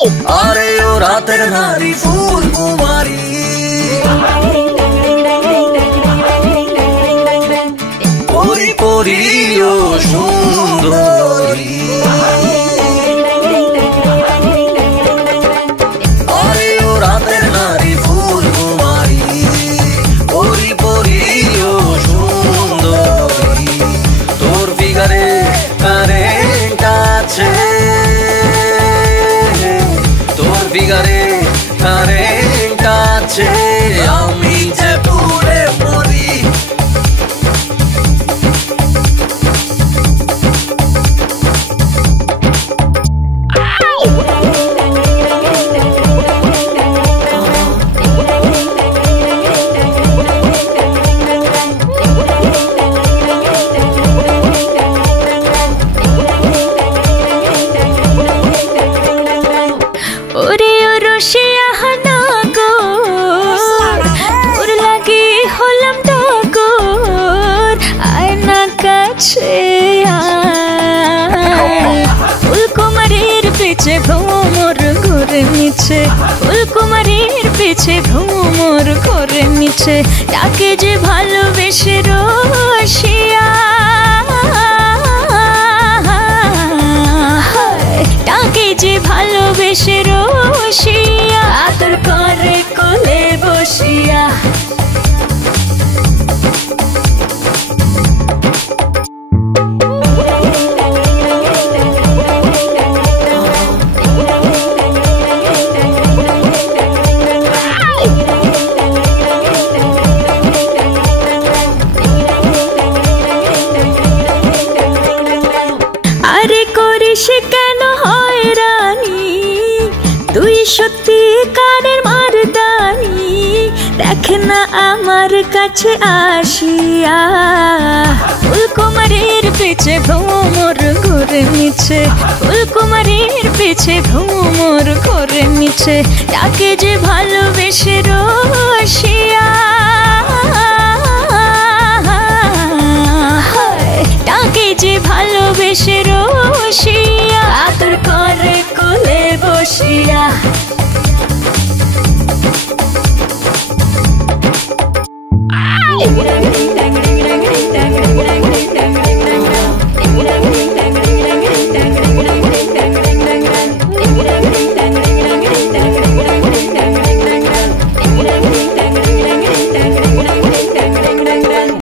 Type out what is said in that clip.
আরে ও রাতের নারী ফুল কুমারী, পরি পরি ও সুন্দরী। আরে ও রাতের নারী ফুল কুমারী, পরি পরি ও সুন্দরী। তোর ফিগারে কারেন্ট আছে, তোর ফিগারে কারেন্ট আছে, আমি যে পুরে মরি। ওরে ও রসিয়া হানাগর, তোর লাগি হলাম ডগর, আয় না কাছে ফুলকুমারীর পিছে ভ্রমর ঘুরে মিছে, ফুলকুমারীর পিছে ভ্রমর ঘুরে মিছে, তাকে যে ভালোবেসে রসিয়া, তাকে যে ভালোবেসে রসিয়া, আদর করে কোলে বসিয়া। আরে করিস কেন হয়রানি, তুই সত্যি কারের মারদানি, দেখ না আমার কাছে আসিয়া, ফুলকুমারীর পিছে ভ্রমর ঘুরে মিছে, ফুলকুমারীর পিছে ভ্রমর ঘুরে মিছে, তাকে যে ভালোবেসে রসিয়া।